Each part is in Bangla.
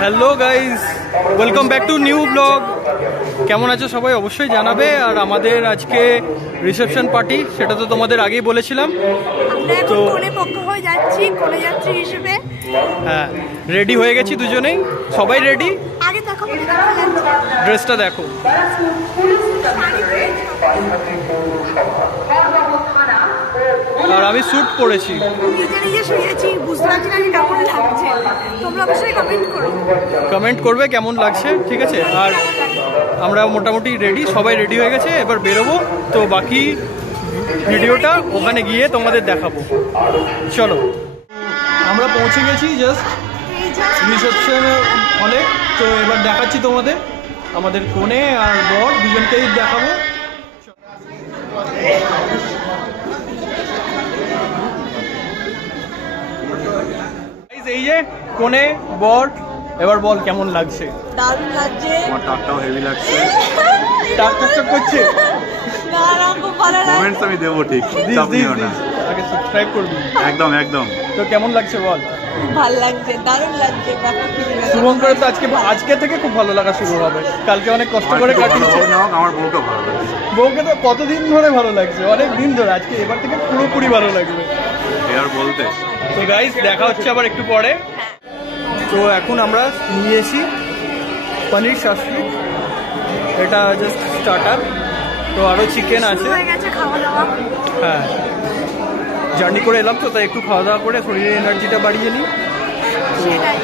Hello guys, welcome back to new blog. কেমন আছো সবাই অবশ্যই জানাবে। আর আমাদের আজকে রিসেপশন পার্টি, সেটা তো তোমাদের আগেই বলেছিলাম। তো যাচ্ছি হিসেবে হ্যাঁ, রেডি হয়ে গেছি দুজনেই, সবাই রেডি। আগে দেখো ড্রেসটা দেখো। আর আমি স্যুট পরেছি। নিজে শুয়েছি, বুঝতে পারছি না কেমন লাগছে। তোমরা অবশ্যই কমেন্ট করবে কেমন লাগছে, ঠিক আছে? আর আমরা মোটামুটি রেডি, সবাই রেডি হয়ে গেছে, এবার বেরোবো। তো বাকি ভিডিওটা ওখানে গিয়ে তোমাদের দেখাবো। চলো, আমরা পৌঁছে গেছি জাস্ট রিসেপশন হলে। তো এবার দেখাচ্ছি তোমাদের, আমাদের কনে আর বর দুজনকেই দেখাবো। এই যে কনে বর, এবার বল কেমন লাগছে? দারুণ লাগছে। আমার টাকটাও হেভি লাগছে। টাক টাক করছে। না না, খুব ভালো লাগছে। কমেন্টস আমি দেবো, ঠিক চাপ নিও না। আগে সাবস্ক্রাইব করবি। একদম একদম। তো কেমন লাগছে বল? খুব ভালো লাগছে, দারুণ লাগছে। শুভঙ্কর তো আজকে থেকে খুব ভালো লাগা শুরু হবে। কালকে অনেক কষ্ট করে কাটিয়েছে। আমার বউকে ভালো লাগছে। বউকে তো কতদিন ধরে ভালো লাগছে, অনেক দিন ধরে। আজকে এবার থেকে পুরোপুরি ভালো লাগবে। এবার বলতে তো গাইস, দেখা হচ্ছে আবার একটু পরে। তো এখন আমরা নিয়েছি পনির শাসলিক, এটা জাস্ট স্টার্টার। তো আরও চিকেন আছে। হ্যাঁ, জার্নি করে এলাম তো, তাই একটু খাওয়া দাওয়া করে শরীরের এনার্জিটা বাড়িয়ে নিই। সেটাই।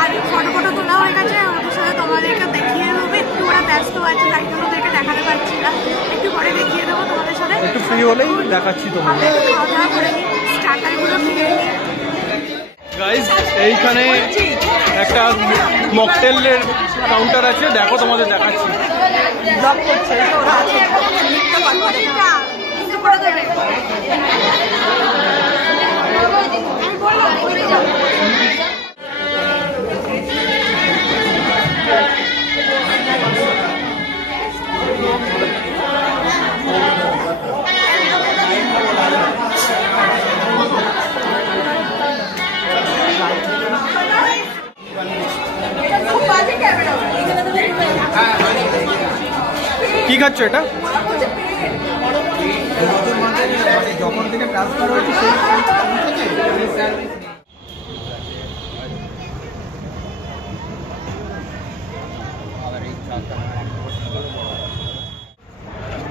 আর ফটো তোলা হয়ে গেছে, আমাদের সাথে তোমাদেরকে দেখিয়ে দেবো। একটু ওরা ব্যস্ত আছে, তাই জন্য ওদেরকে দেখাতে পারছি না। একটু পরে দেখিয়ে দেবো তোমাদের সাথে। একটু ফ্রি হলেই দেখাচ্ছি তোমাদের। খাওয়া দাওয়া করে নিই, স্টার্টারগুলো খেয়ে নিই। গাইস, এইখানে একটা মকটেলের কাউন্টার আছে, দেখো তোমাদের দেখাচ্ছি। ব্লগ করছে ওরা, আছে লিখতে পারবো না, কিছু করে দেবে। আমি বললাম বলে যাও। কি খাচ্ছ এটা? যখন থেকে ট্রান্সফার হয়েছে সেই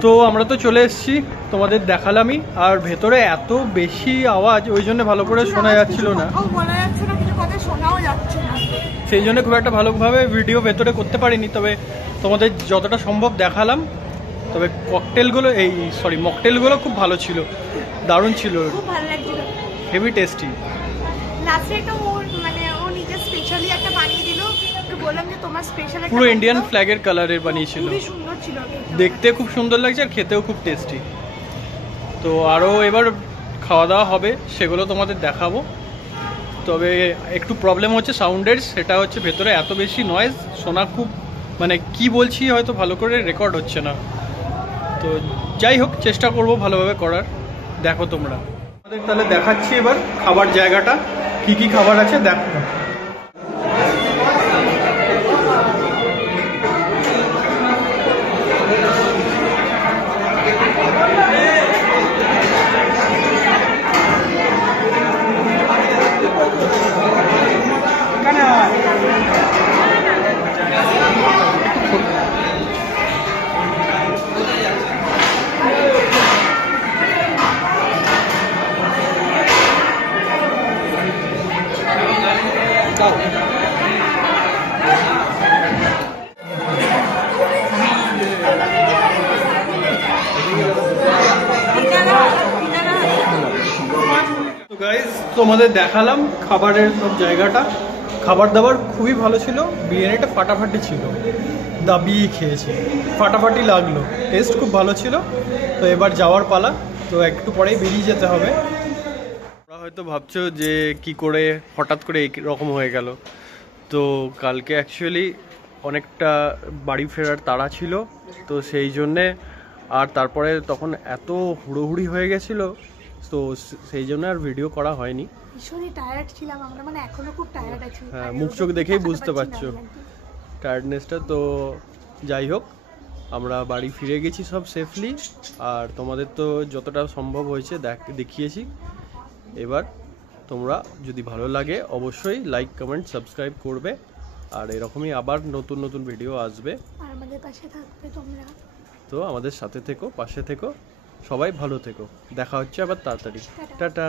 তো আমরা তো চলে এসেছি, তোমাদের দেখালামই। আর ভেতরে এত বেশি আওয়াজ, ওই জন্য ভালো করে শোনা যাচ্ছিল না। বলা যাচ্ছে না, কিছু কথা শোনাও যাচ্ছে না, সেই জন্য খুব একটা ভালোভাবে ভিডিও ভেতরে করতে পারিনি। তবে তোমাদের যতটা সম্ভব দেখালাম। তবে মকটেলগুলো খুব ভালো ছিল, দারুণ ছিল, খুব ভালো লাগছিল, হেভি টেস্টি। লাস্টে একটা ও নিজে স্পেশালি একটা বানিয়ে দিল। একটু বললাম যে তোমার স্পেশাল একটা, পুরো ইন্ডিয়ান ফ্ল্যাগের কালারের বানিয়েছিল। খুবই সুন্দর ছিল, দেখতে খুব সুন্দর লাগছে, আর খেতেও খুব টেস্টি। তো আরও এবার খাওয়া দাওয়া হবে, সেগুলো তোমাদের দেখাবো। তবে একটু প্রবলেম হচ্ছে সাউন্ডের, সেটা হচ্ছে ভেতরে এত বেশি নয়েজ, শোনা খুব, কি বলছি হয়তো ভালো করে রেকর্ড হচ্ছে না। তো যাই হোক, চেষ্টা করব ভালোভাবে করার। দেখো তোমরা, আমাদের তাহলে দেখাচ্ছি এবার খাবার জায়গাটা, কি কি খাবার আছে দেখো। তো গাইস, তোমাদের দেখালাম খাবারের সব জায়গাটা। খাবার দাবার খুবই ভালো ছিল, বিরিয়ানিটা ফাটাফাটি ছিল, দাবিয়ে খেয়েছি, ফাটাফাটি লাগলো, টেস্ট খুব ভালো ছিল। তো এবার যাওয়ার পালা, তো একটু পরেই বেরিয়ে যেতে হবে। তোমরা হয়তো ভাবছো যে কি করে হঠাৎ করে এরকম হয়ে গেল। তো কালকে অ্যাকচুয়ালি অনেকটা বাড়ি ফেরার তাড়া ছিল, তো সেই জন্যে। আর তারপরে তখন এত হুড়োহুড়ি হয়ে গেছিলো তো সেই জন্য আর ভিডিও করা হয়নি। ভীষণই টায়ার্ড ছিলাম আমরা, মানে এখনো খুব টায়ার্ড আছি। হ্যাঁ, মুখ চোখ দেখেই বুঝতে পারছো টায়ার্ডনেসটা। তো যাই হোক, আমরা বাড়ি ফিরে গেছি সব সেফলি, আর তোমাদের তো যতটা সম্ভব হয়েছে দেখিয়েছি। এবার তোমরা যদি ভালো লাগে অবশ্যই লাইক কমেন্ট সাবস্ক্রাইব করবে, আর এরকমই আবার নতুন নতুন ভিডিও আসবে। আর আমাদের পাশে থাকবে তোমরা। তো আমাদের সাথে থেকো, পাশে থেকো, সবাই ভালো থেকো। দেখা হচ্ছে আবার তাড়াতাড়ি। টাটা।